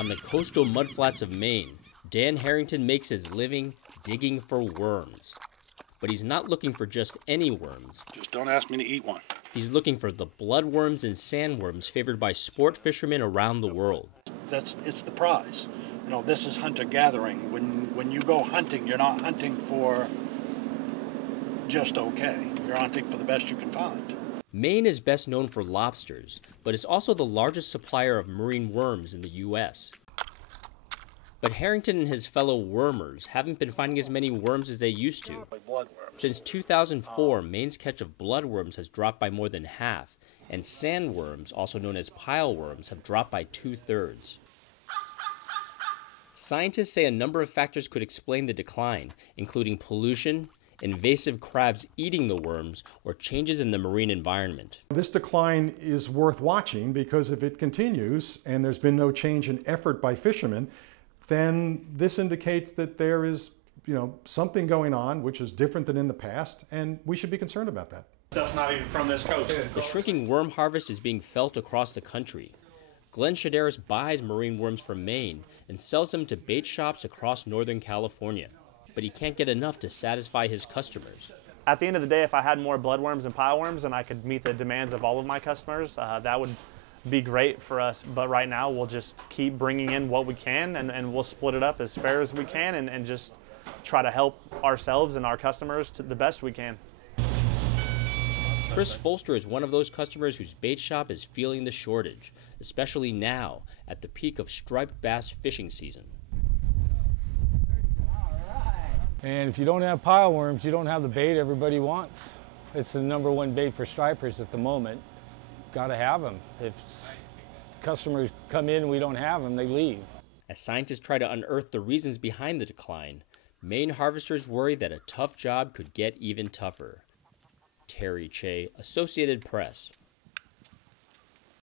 On the coastal mudflats of Maine, Dan Harrington makes his living digging for worms. But he's not looking for just any worms. Just don't ask me to eat one. He's looking for the bloodworms and sandworms favored by sport fishermen around the world. It's the prize. You know, this is hunter-gathering. When you go hunting, you're not hunting for just okay. You're hunting for the best you can find. Maine is best known for lobsters, but is also the largest supplier of marine worms in the U.S. But Harrington and his fellow wormers haven't been finding as many worms as they used to. Like bloodworms. Since 2004, Maine's catch of bloodworms has dropped by more than half, and sandworms, also known as pileworms, have dropped by 2/3. Scientists say a number of factors could explain the decline, including pollution, invasive crabs eating the worms, or changes in the marine environment. This decline is worth watching because if it continues and there's been no change in effort by fishermen, then this indicates that there is, something going on which is different than in the past, and we should be concerned about that. Stuff's not even from this coast. The shrinking worm harvest is being felt across the country. Glenn Shadaris buys marine worms from Maine and sells them to bait shops across Northern California. But he can't get enough to satisfy his customers. At the end of the day, if I had more bloodworms and pileworms and I could meet the demands of all of my customers, that would be great for us. But right now, we'll just keep bringing in what we can, and we'll split it up as fair as we can and just try to help ourselves and our customers to the best we can. Chris Folster is one of those customers whose bait shop is feeling the shortage, especially now at the peak of striped bass fishing season. And if you don't have pileworms, you don't have the bait everybody wants. It's the #1 bait for stripers at the moment. Got to have them. If customers come in and we don't have them, they leave. As scientists try to unearth the reasons behind the decline, Maine harvesters worry that a tough job could get even tougher. Terry Che, Associated Press.